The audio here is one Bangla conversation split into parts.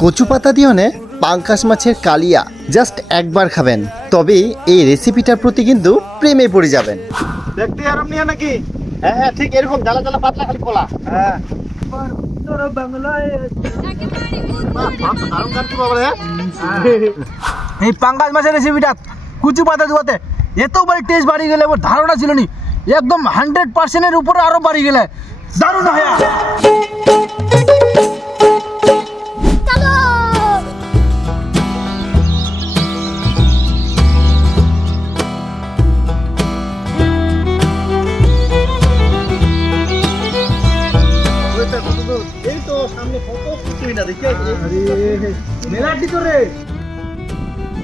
কচু পাতা দিয়ে নে পাঙ্কাশ মাছের কালিয়া জাস্ট একবার খাবেন। তবেই এই রেসিপিটার প্রতি কিন্তু প্রেমে পড়ে যাবেন। দেখতে আরাম নিয়ে নাকি? হ্যাঁ হ্যাঁ ঠিক এরকম জ্বালা জ্বালা পাতলা খালি কলা হ্যাঁ। এই পাঙ্গাস মাছের রেসিপিটা কুচু পাতা দুয়াতে এত বাড়ি টেস্ট বাড়ি গেলে আমার ধারণা ছিল নি। একদম হান্ড্রেড পার্সেন্টের উপরে আরও বাড়ি গেলে। দারুণ হয়।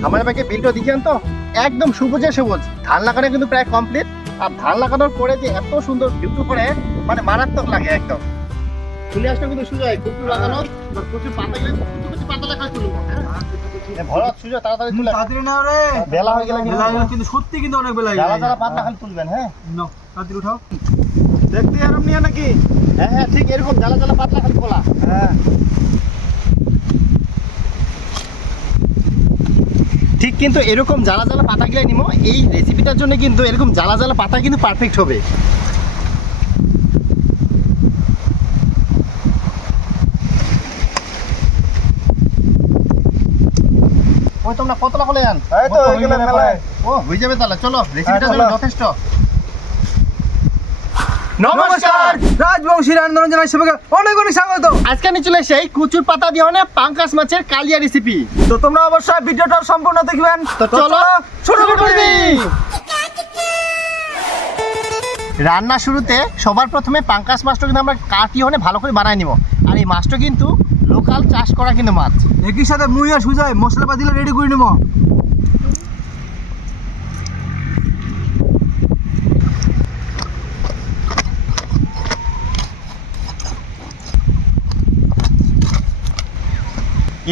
আমার আমাকে বিলটা দেখিয়েন তো। একদম সবুজে সবুজ। ধান লাগানো কিন্তু প্রায় কমপ্লিট আর ধান লাগানোর পরে যে এত সুন্দর ভিউ করে মানে মারাত্মক লাগে একদম। চলে আসলে কিন্তু সুজয় কুচু লাগানো। কুচু পাতা গেলে কুচু কুচু পাতা লেখা হ্যাঁ। ভরত সুজয় তাড়াতাড়ি তুলে। তাড়াতাড়ি না রে। বেলা হয়ে গেলে বেলা কিন্তু সত্যি কিন্তু অনেক বেলা গেল। জ্বালা পাতলা খালি তুলবেন হ্যাঁ? নাও, তাড়াতাড়ি উঠাও। দেখতে আরাম নিয়ে নাকি? হ্যাঁ হ্যাঁ ঠিক এরকম জ্বালা জ্বালা পাতলা খালি কলা হ্যাঁ। ঠিক কিন্তু এরকম জ্বালা জ্বালা পাতা গিলে নিমো এই রেসিপিটার জন্য কিন্তু এরকম জ্বালা জ্বালা পাতা কিন্তু পারফেক্ট হবে। ওই তোমরা কতটা হলে যান হয়ে ও হয়ে যাবে তাহলে। চলো রেসিপিটা জন্য যথেষ্ট। নমস্কার! রাজবংশী রান্না জানাই সবাইকে অনেক অনেক স্বাগত। আজকে আমি চলে এসে কুচুর পাতা দিয়ে অনেক পাঙ্কাস মাছের কালিয়া রেসিপি তো তোমরা অবশ্যই ভিডিওটা সম্পূর্ণ দেখবেন। তো চলো শুরু করে। রান্না শুরুতে সবার প্রথমে পাঙ্কাস মাছটা কিন্তু আমরা কাটি হনে ভালো করে বানাই নিব। আর এই মাছটা কিন্তু লোকাল চাষ করা কিন্তু মাছ। একই সাথে মুই আর সুজয় মশলাপাতি রেডি করে নেব।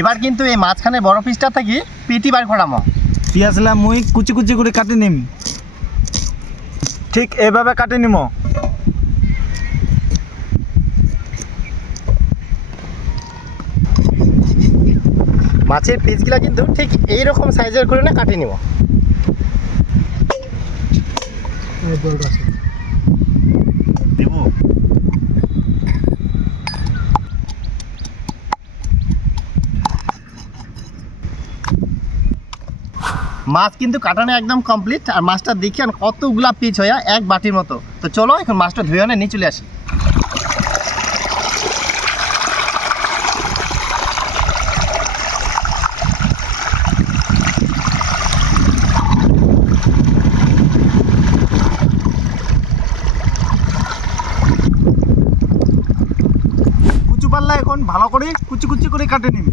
এবার কিন্তু এই মাঝখানে বড় পিসটা থাকি পিটি বার করামো পিঁয়াজলা মুই কুচি কুচি করে কাটি নিম। ঠিক এভাবে কাটি নিম। মাছের পিসগুলা কিন্তু ঠিক এইরকম সাইজের করে না কাটিয়ে নিব দেবো মাছ কিন্তু কাটানো একদম কমপ্লিট আর মাছটা দেখি কতগুলা পিচ হয়ে এক বাটির মতো। তো চলো, এখন মাছটা ধুয়ে আনে নিয়ে চলে আসি। কুচু পাল্লা এখন ভালো করে কুচি কুচি করে কাটে নিম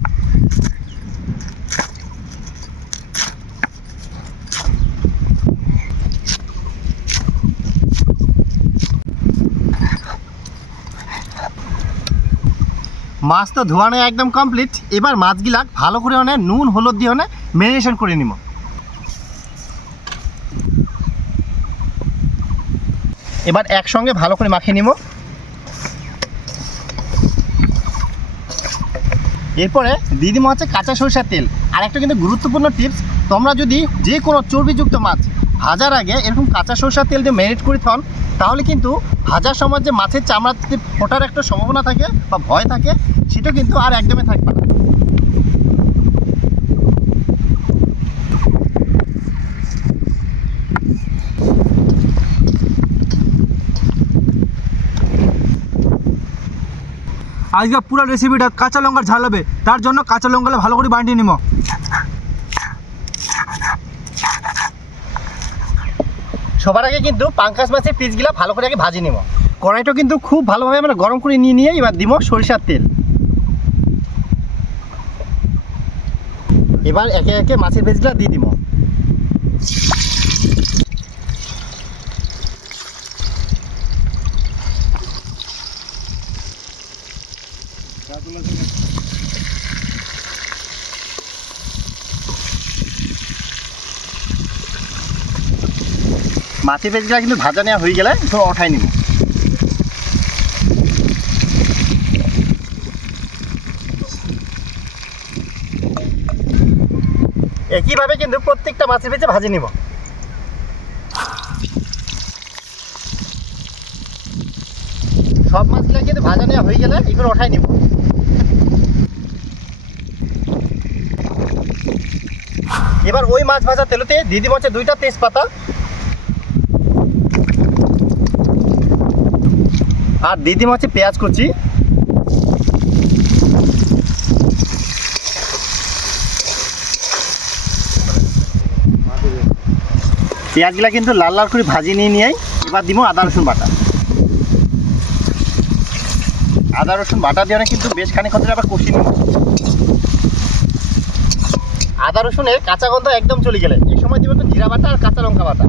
মাছ তো ধোয়ানো একদম কমপ্লিট এবার মাছগুলা ভালো করে অনে নুন, হলুদ দিয়ে অনে ম্যারিনেশন করে নিব এবার একসঙ্গে ভালো করে মাখিয়ে নিব এরপরে দিয়ে দিব হচ্ছে কাঁচা সরষের তেল। আর একটা কিন্তু গুরুত্বপূর্ণ টিপস তোমরা যদি যে কোনো চর্বিযুক্ত মাছ ভাজার আগে এরকম কাঁচা সরষের তেল দিয়ে ম্যারিনেট করে থন তাহলে কিন্তু ভাজার সময় যে মাছের চামড়াতে ফোটার একটা সম্ভাবনা থাকে বা ভয় থাকে, সেটা কিন্তু আর একদমই থাকবে না। আজকে পুরো রেসিপিটা কাঁচা লঙ্কার ঝাল হবে। তার জন্য কাঁচা লঙ্কা ভালো করে বানিয়ে নিব সবার আগে কিন্তু পাঙ্কাস মাছের পিসগুলা ভালো করে আগে ভাজি নিব। কড়াইটা কিন্তু খুব ভালোভাবে আমরা গরম করে নিয়ে নিয়ে এবার দিব সরিষার তেল। এবার একে একে মাছের পিসগুলা দিয়ে দিব। মাছের পিসগুলা কিন্তু ভাজা নেওয়া হয়ে গেলে তো ওঠাই নিব। একইভাবে কিন্তু প্রত্যেকটা মাছের পিছে ভাজি নিব। সব মাছগুলো কিন্তু ভাজা নেওয়া হয়ে গেলে এগুলো ওঠাই নিব। এবার ওই মাছ ভাজা তেলতে দিদি মাছে দুইটা তেজপাতা আর দিদি মাছে পেঁয়াজ কুচি। পেঁয়াজগুলা কিন্তু লাল লাল করে ভাজি নিয়ে নিয়ে এবার দিব আদা, রসুন, বাটা। আদা, রসুন, বাটা দিয়ে কিন্তু বেশ খানিক ক্ষেত্রে আবার কষি নেব। আদা, রসুনের কাঁচা গন্ধ একদম চলে গেলে। এই সময় দিব একটু জিরা বাটা আর কাঁচা লঙ্কা বাটা।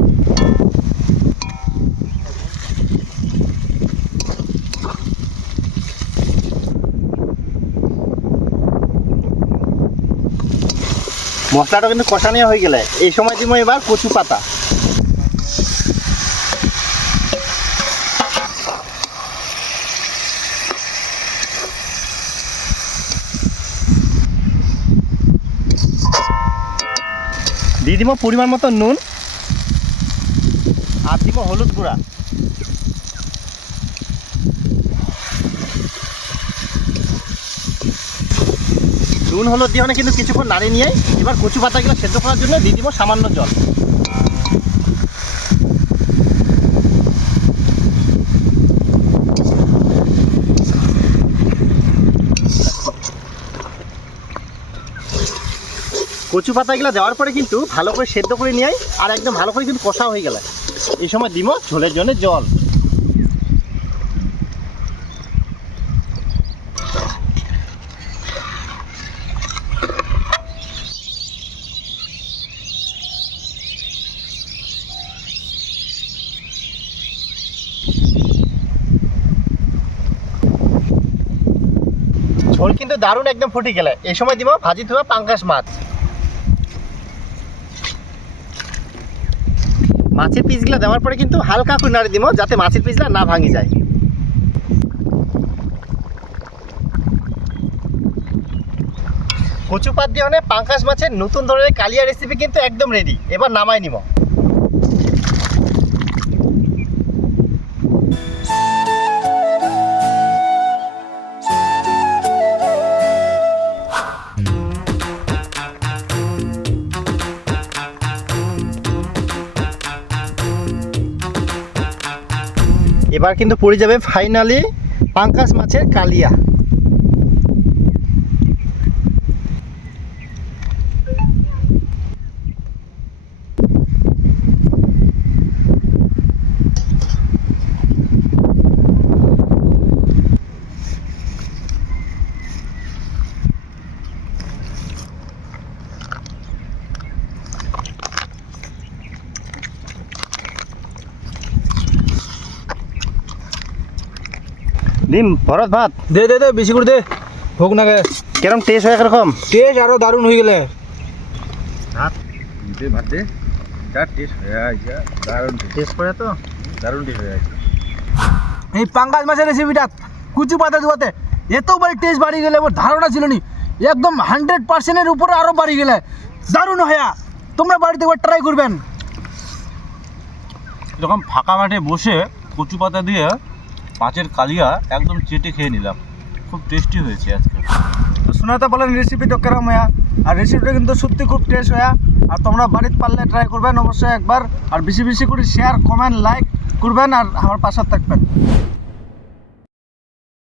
মশলাটা কিন্তু কষানো হয়ে গেলে। এই সময় দিব এবার কচু পাতা। দিয়ে দিব পরিমাণ মতো নুন। আর দিব হলুদ গুঁড়া। নুন, হলুদ দিয়ে মানে কিন্তু কিছুক্ষণ নাড়িয়ে নিয়ে এবার কচু পাতাগুলো সেদ্ধ করার জন্য দিয়ে দিব সামান্য জল। কচু পাতাগুলো দেওয়ার পরে কিন্তু ভালো করে সেদ্ধ করে নিয়ে আর একদম ভালো করে কিন্তু কষা হয়ে গেলে। এই সময় দিব ঝোলের জন্য জল। ঝোল কিন্তু দারুণ একদম ফুটি গেলে। এই সময় দিব ভাজি ধোয়া পাঙ্কাশ মাছ। মাছের পিসগুলো দেওয়ার পরে কিন্তু হালকা করে নাড়ি দিব যাতে মাছের পিসগুলো না ভাঙি যায়। কচু পাত দিয়ে মানে পাঙ্কাশ মাছের নতুন ধরনের কালিয়া রেসিপি কিন্তু একদম রেডি এবার নামাই নিব। এবার কিন্তু পড়ে যাবে ফাইনালি পাঙ্কাস মাছের কালিয়া। ডিম ভরত ভাত। দে দে দে বেশি করে দে। হোক না কেরম টেস্ট হয় এরকম? টেস্ট আরও দারুণ হয়ে গেলে। দে ভাত দে। যা টেস্ট হয়ে আছে দারুণ টেস্ট করে তো? দারুণ টেস্ট হয়ে এই পাঙ্গাস মাছের রেসিপিটা কুচু পাতা দুয়াতে এত বাড়ি টেস্ট বাড়ি গেলে আমার ধারণা ছিল নি। একদম হান্ড্রেড পার্সেন্টের উপরে আরও বাড়ি গেলে। দারুণ হয়া। তোমরা বাড়িতে একবার ট্রাই করবেন। যখন ফাঁকা মাঠে বসে কচু পাতা দিয়ে মাছের কালিয়া একদম চেটে খেয়ে নিলাম। খুব টেস্টি হয়েছে আজকে। তো শোনাতে বলেন রেসিপিটা কেরম হয়া? আর রেসিপিটা কিন্তু সত্যি খুব টেস্ট হয়া। আর তোমরা বাড়িতে পারলে ট্রাই করবেন অবশ্যই একবার। আর বেশি বেশি করে শেয়ার কমেন্ট লাইক করবেন আর আমার পাশে থাকবেন।